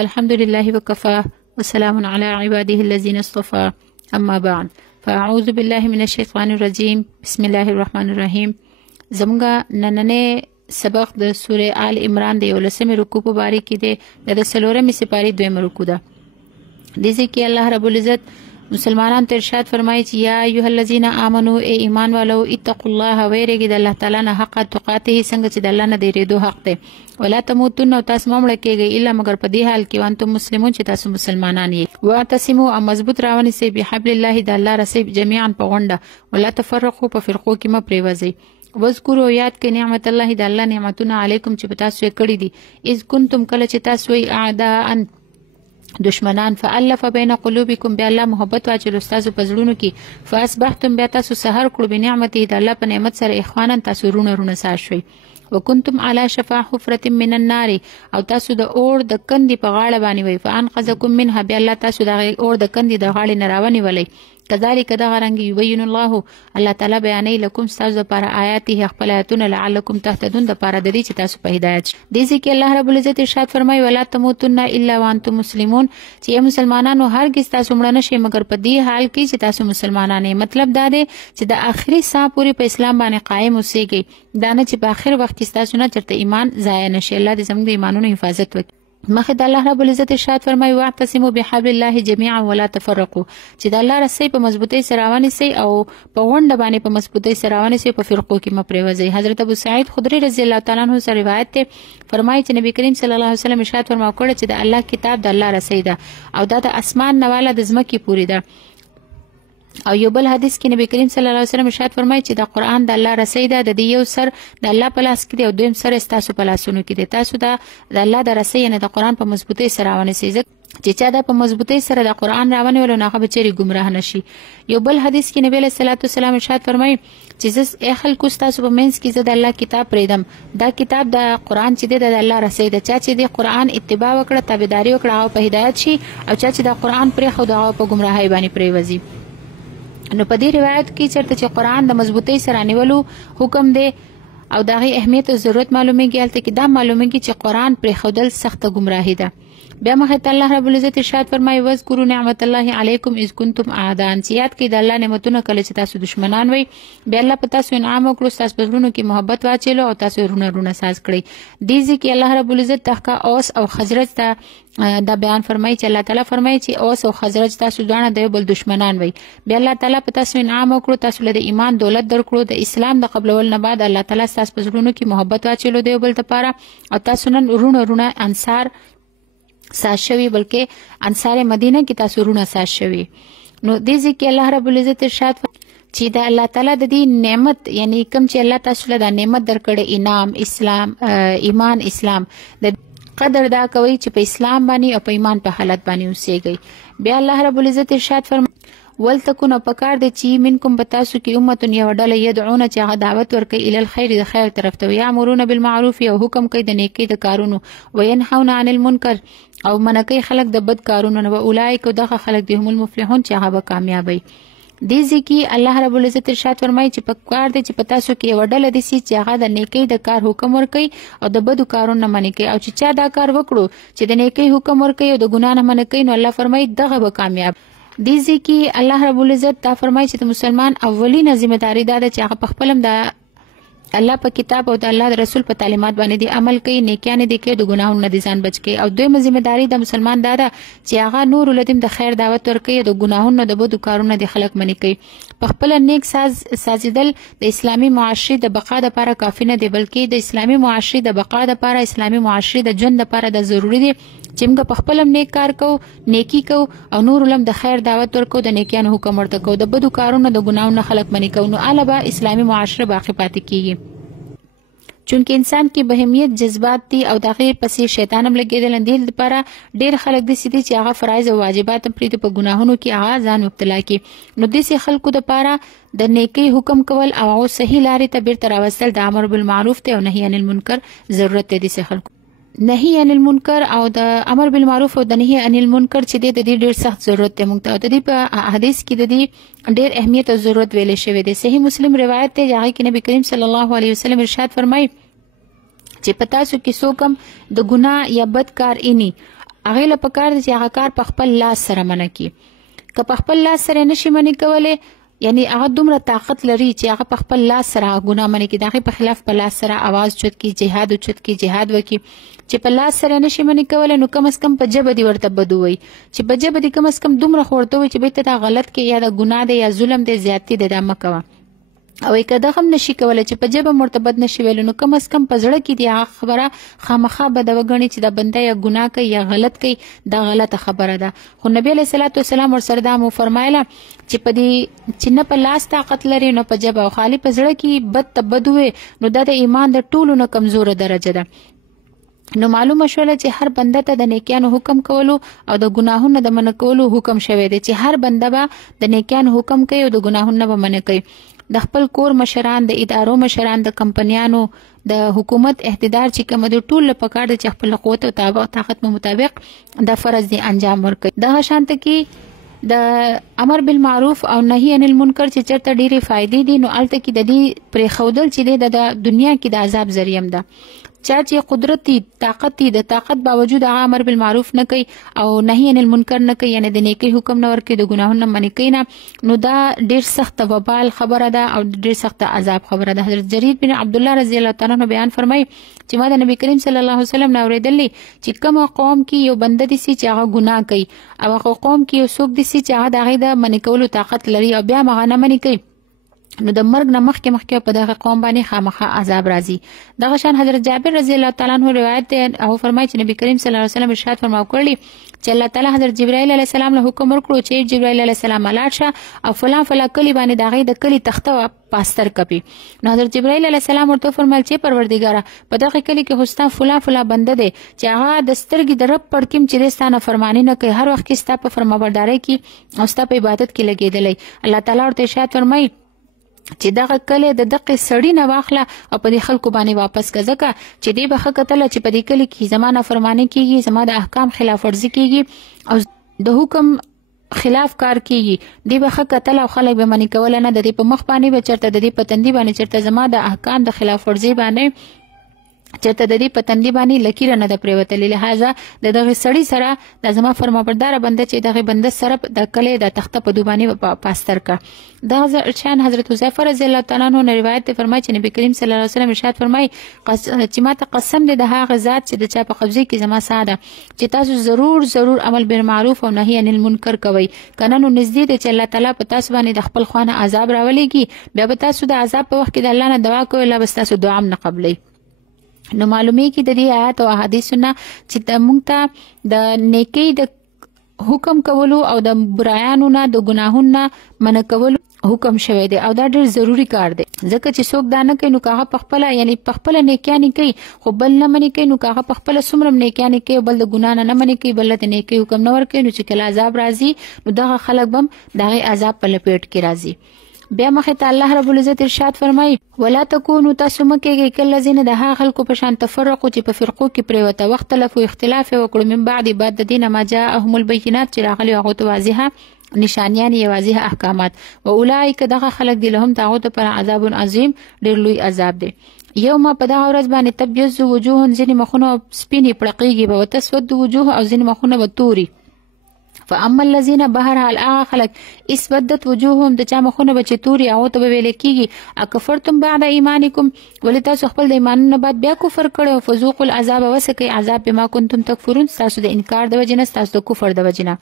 الحمد لله وكفى وسلام على عباده الذين اصطفى اما بعد فاعوذ بالله من الشیطان الرجیم بسم الله الرحمن الرحیم. زمونږ نننې سبق د سوره آل عمران د 11 رکوع په باره کې دی. د 4 سپارې 2 رکوع ده. د دې کې الله رب العزت مسلمانان ته ارشاد فرمایي چې یا ایها الذین آمنو ای ایمان والو اتقوا الله ویریږئ د الله تعالی نه حق تقاته څنګه چې د الله نه دیریدو حق دی. ولا تموتن او تاسو مړه کېږئ الا مگر په دې حال کې وانتم مسلمون چې تاسو مسلمانان یې. واعتصموا او مضبوط راونیسئ بحبل الله د الله رسۍ جميعا په غونډه. ولا تفرقوا په فرقو کې مه پرېوځئ. وذکروا یاد کړئ نعمت الله د الله نعمتونه علیکم چې په تاسو یې کړي دي. اذ کنتم کله چې تاسو یې اعداء دشمنان فالف بین قلوبکم بیا الله محبت واچلو ستاسو په زړونو کې فاصبحتم بیا تاسو سحر کړو بنعمته د الله په نعمت سره اخوانا تاسو رونه سا شوي. وکنتم علی شفا حفرة من النار او تاسو د اور د کندې په غاړه باندې وي فانقذکم منها بیا الله تاسو د اور د کندې د غاړې نه راونیولئ. کذالک دغه رنګ یبین الله تعالی بیانوي لکم ستاسو لپاره آیاته خپل آیاتونه لعلکم تهتدون د پاره د دې چې تاسو په هدایت شئ. دې ځکه الله رب العزت ارشاد فرمایي ولا تموتن الا وانتم مسلمون چې مسلمانانو هرگز تاسو مړه نشئ مگر په دې حال کې چې تاسو مسلمانان یې. مطلب دا دی چې د آخري ساه پورې په اسلام باندې قائم اوسئ دا نه چې په آخر وخت کې تاسو نه چرته ایمان ضایع نشي. الله دې زموږ د ایمانونو حفاظت وکړي. مخه د الله رب العزت ارشاد فرمایي واعتصموا بحبل الله جميعا ولا تفرقوا چې د الله رسۍ په مضبوطۍ سره ونیسئ او په غونډه باندې په مضبوطۍ سره ونیسئ په فرقو کې مه پرېوځئ. حضرت ابو سعید خدري رضی الله تعالی عنہ سره روایت دی فرمایي چې نبی کریم صلی الله علیه وسلم ارشاد فرماو کړی چې د الله کتاب د الله رسۍ ده او دا د اسمان نواله د ځمکې پوری ده. او یو بل حدیث کې نبی کریم صلی الله علیه وسلم ارشاد فرمایي چې د قرآن د الله رسۍ ده د دې یو سر د الله په لاس کې دی او دویم سر ستاسو په لاسونو کې دی. تاسو د الله د رسۍ یعنې د قرآن په مضبوطۍ سره ونیسئ چې چا دا په مضبوطۍ سره د قرآن راونیولو نو هغه بچری ګمراه نشي. یو بل حدیث کې نبی علیه الصلاۃ والسلام ارشاد فرمایي چې زه خلکو ستاسو په منځ کې زه د الله کتاب پرېږدم دا کتاب د قرآن چې دی د الله رسۍ ده. چا چې د قرآن اتباع وکړه تابعداري وکړه هغه په هدایت شي او چا چې د قرآن پرېښود هغه په ګمراهۍ باندې پرېوځي. نو په دې روایت کې چرته چې قرآن د مضبوطۍ سره نیولو حکم دی او د هغې اهمیت او ضرورت معلومیږي هلته کې دا معلومیږي چې قرآن پرېښودل سخته ګمراهي ده. بیا مخې ته الله رب العزت ارشاد فرمایي واذکروا نعمت الله علیکم اذ کنتم اعداء چې یاد کړئ د الله نعمتونه کله چې تاسو دشمنان وئ بیا الله په تاسو انعام وکړو ستاسو په زړونو کې محبت واچولو او تاسو رونه ساز کړئ. دې ځای کې الله رب العزت تحقا اوس او خزرج ته دا بیان فرمایي چې الله تعالی فرمایي چې اوس او خزرج تاسو دواړه د یو بل دشمنان وئ بیا الله تعالی په تاسو انعام وکړو تاسو له ایمان دولت درکړو د اسلام د قبلول نه بعد الله تعالی تاسو په زړونو کې محبت واچولو د یو بل لپاره او تاسو نن رونه انصار ساز شوي بلکې انصار مدینه کې تاسو رونه ساز شوي. نو دې ځکه الله رب العزت ارشاد چې د الله تعالی د دې نعمت یعنی کوم چې الله تاسو له دا نعمت درکړي انعام اسلام ایمان اسلام د قدر دا کوي چې په اسلام باندې او په ایمان په حالت باندې اوسېږئ. بیا الله رب العزت ارشاد فرمایي ولتكن پکار د چې منکم بتاسو کې امه یو ډله يدعون چې هغه دعوت ورکوي ال الخير د خیر طرف ته یامرون بالمعروف او حکم کوي د نیکی د کارونو وینهون عن المنکر او منکه خلق د بد کارونو نه اولایک دغه خلق د هم المفلحون چې هغه به کامیابی. دې ځکه الله رب العزت ارشاد فرمایي چې پکار دی چې پتاسو کې یو ډله دي چې هغه د نیکی د کار حکم ورکوي او د بدو کارونو نه منې کوي او چې چا دا کار وکړو چې د نیکی حکم ورکوي او د ګناه نه منې کوي نو الله فرمایي دغه به کامیاب. دې ځکه الله رب العزت دا فرمایي چې د مسلمان اولینه ذمہ داری دا ده چې هغه په خپل د الله په کتاب او د الله د رسول په تعلیمات باندې دی عمل کوي نیکیانه دي کوي د ګناهونو نه ځان بچ کوي. او دویمه ذمہ داری د مسلمان دا ده چې هغه نور ولدم د خیر دعوت ورکوي د ګناهونو د بدو کارونو د خلق منې کوي. په خپل نیک سازیدل د اسلامي معاشري د بقا لپاره کافی نه دی بلکې د اسلامي معاشري د بقا لپاره اسلامي معاشري د ژوند لپاره د ضروری دی چې موږ په خپل نیک کار کو نیکی کو او نور ولم د خیر دعوت ورکو د نیکیانو حکم ورته کو د بدو کارونو د ګناهونو خلق منې کو نو علاوه اسلامي معاشره باقی پاتې کیږي. چونکه انسان کې بهیمیت جذبات دي او د غیر پسې شیطان هم لګیدل اندیل لپاره ډیر خلک دي چې هغه فرایض او واجبات هم پرې په ګناهونو کې هغه ځان مبتلا کی. نو دې خلکو لپاره د نیکی حکم کول او صحیح لارې ته بیرته راوستل د امر بالمعروف ته او نهي عن المنکر ضرورت دی. دې خلکو نهي عن المنکر او د امر بالمعروف او د نهي عن المنکر چې د دې ډیر سخت ضرورت دی موږ ته او د دې په حدیث کې د دې ډیر اهمیت او ضرورت ویل شوی دی. صحیح مسلم روایت دی هغه کې نبی کریم صلی الله علیه وسلم ارشاد فرمایي چې پتا سو کې څوک د ګناه یا بد کار اینی هغه له پکار دي چې هغه کار په خپل لاس سره منع کی. که په خپل لاس سره نشي منع کولای، یعنی هغه دومره طاقت لري چې هغه په خپل لاس سره ګناه منع کی، دغه په خلاف په لاس سره आवाज چوت کی، جهاد چوت کی، جهاد وکي. چې په لاس سره نشي منع کولای نو کم از کم په جبه دی ورته بدوي، چې په جبه دی کم از کم دومره خورته وي چې به ته دا غلط کې یا دا ګناه دی یا ظلم دی زیاتی دی دا مکوه. او کده هم نشي کولای چې په جبه مرتبط نشي ویل نو کم از کم په زړه کې دی هغه خبره خامخا به د وګڼي چې دا بنده یا ګناه کوي یا غلط کوي، دا غلطه خبره ده. خو نبی علیہ الصلوۃ والسلام ورسره دا مو فرمایله چې په دې چې نه په لاس طاقت لري نو په جبه او خالی په زړه کې بد تبدوي نو دا د ایمان د ټولو نه کمزور درجه ده. نو معلومه شوله چې هر بنده ته د نیکیانو حکم کولو او د ګناهونو د منع کولو حکم شوی دی، چې هر بنده به د نیکیانو حکم کوي او د ګناهونو به منع کوي. د خپل کور مشران، د ادارو مشران، د کمپنیانو، د حکومت اهتدار چې کوم د ټول په کار د خپل قوت او طاقت مطابق د فرض دی انجام ورکړي. دغه شانت کې د امر بالمعروف او نهي عن المنکر چې چرته ډېری فائدې دي نو الته کې د دې پرې خودل چې د دنیا کې د عذاب ذریعہ ده. چا چې قدرت دی، طاقت دی، د طاقت باوجود هغه امر بالمعروف نه کوي او نهي عن المنکر نه کوي، یعنی د نیکی حکم نه ورکوي، د ګناهونو نه منع کوي نه، نو دا ډیر سخت وبال خبره ده او ډیر سخت عذاب خبره ده. حضرت جرير بن عبد الله رضی الله تعالی عنہ بیان فرمایي چې ما د نبی کریم صلی الله علیه وسلم نه اوریدلی چې کوم قوم کې یو بنده دي چې هغه ګناه کوي او هغه قوم کې یو څوک دي چې هغه دغه د منع کولو طاقت لري او بیا هغه نه منع کوي نو د مرګ نه مخکې په دغه قوم باندې خامخا عذاب راځي. دغه شان حضرت جابر رضی الله تعالی عنہ روایت ده او فرمایي چې نبی کریم صلی الله علیه وسلم ارشاد فرماو کړی چې الله تعالی حضرت جبرائیل علیه السلام له حکم ورکړو چې جبرائیل علیه السلام لاړ شه او فلان کلی باندې دغه د کلی تخته پاستر کپی. نو حضرت جبرائیل علیه السلام ورته فرمایل چې پروردګاره په دغه کلی کې هستا فلان بنده دی چې هغه د سترګې د رب پړکیم چې دستانه فرمانی نه کوي، هر وخت کې ستا په فرمانبرداري کې او ستا په عبادت کې لګیدلی. الله تعالی ورته ارشاد فرمایي چې دغه کله د دقه سړی نه واخله او په دې خلکو باندې واپس کځکه چې دې بخښه کتل چې په دې کلی کې زمانه فرمانی کیږي، زما د احکام خلاف ورزي کیږي او د حکم خلاف کار کیږي، دې بخښه کتل او خلک به منی کول نه، د دې په مخ باندې به چرته د دې پتندي باندې چرته زما د احکام د خلاف ورزي باندې چرته د دې پتندي باندې لکیر نه د پریوتلې. لہذا دغه سړی سره د زما فرمانبردار بنده چې دغه بنده سره د کله د تخته په دوبانی پاستر کا. دا شان حضرت حذیفه رضی الله تعالی عنہ روایت فرمایي چې نبی کریم صلی الله علیه وسلم ارشاد فرمایي چې ما ته قسم دې د هغه ذات چې د چا په قبضه کې زما ساده چې تاسو ضرور عمل بالمعروف او نهي عن المنکر کوي، کنه نو نږدې دي چې الله تعالی په تاسو باندې د خپل خوانه عذاب راولېږي، بیا به تاسو د عذاب په وخت کې د الله نه دعا کوئ، الله به تاسو دعا نه قبلي. نو معلومی کی د دې آیات او احادیثونه چې موږ ته د نیکی د حکم کولو او د برایانو نه د ګناهونو نه منع کولو حکم شوی دی او دا ډېر ضروری کار دی، ځکه چې څوک دا نه کوي نو هغه په خپل یعنی په خپل نیکیانې کوي خو بل نه منې کوي، نو هغه په خپل څومره نیکیانې کوي بل د ګناه نه منې کوي، بل د نیکی حکم نه ورکوي، نو چې کله عذاب راځي نو دغه خلک بم دغه عذاب په لپیټ کې راځي. بیا مخه ته الله رب العزت ارشاد فرمایي ولا تکونوا تاسو مکهږي کله زین د ها خلکو په شان تفرقو چې په فرقو کې پریوته وختلف او اختلاف وکړو من بعد دین ما جاءهم البینات چې راغلي هغه ته واضحه نشانیان یې واضحه احکامات و اولئک دغه خلک دي لهم تاغوت پر عذاب عظیم ډیر لوی عذاب دی. یوم په دغه ورځ باندې تبيض وجوه ځینې مخونه سپینې پړقېږي به وتسود وجوه او ځینې مخونه به توري. فاما الذين بهرحال هغه خلک اسودت وجوههم د چا مخونه به چې توري هغو ته به ویل کېږي اکفرتم بعد ایمانکم ولې تاسو خپل د ایمان نه بعد بیا کفر کړی فذوقوا العذاب وسکئ عذاب بما کنتم تکفرون تاسو د انکار د وجې نه تاسو د کفر د وجې نه.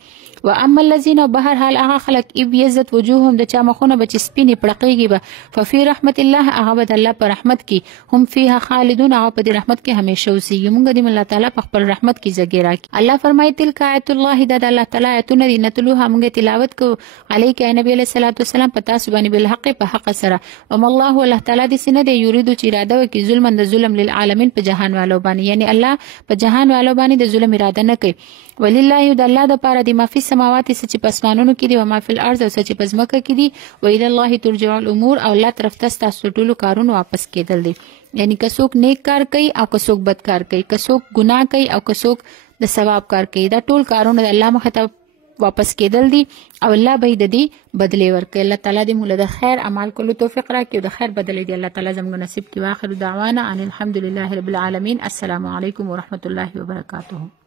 واما الذين بهرحال هغه خلک ابيضت وجوههم د چا مخونه به چې سپینې پړقېږي به ففي رحمت الله هغه به د الله په رحمت کې هم فيها خالدون هغه په دې رحمت کې همیشه اوسېږي. موږ دې الله تعالی په خپل رحمت کې ځای راکړي. الله فرمایي تلک آیت الله دا د الله تعالی آیتونه دي نتلوها موږ تلاوت کو علیک نبی علیہ الصلوۃ والسلام په تاسو باندې بالحق په حق سره وم الله الله تعالی دې سینه دې یریدو چې اراده وکي ظلم د ظلم للعالمین په جهان والو باندې، یعنی الله په جهان والو باندې د ظلم اراده نه کوي. ولله د الله د پاره د مافي سماوات چې په اسمانونو کې دي او مافي الارض او چې په ځمکه کې دي و الى الله ترجع الامور او الله طرف ته تاسو ټول کارونه واپس کېدل دي. یعنی که څوک نیک کار کوي او که څوک بد کار کوي، که څوک ګناه کوي او که څوک د ثواب کار کوي، دا ټول کارونه د الله مخ ته واپس کېدل دي او الله به د دې بدلی ورکړي. الله تعالی دې موږ د خیر اعمال کولو توفیق راکړي او د خیر بدلی دې الله تعالی زموږ نصیب کړي. واخر دعوانا ان الحمد لله رب العالمین. السلام علیکم ورحمت الله وبرکاته.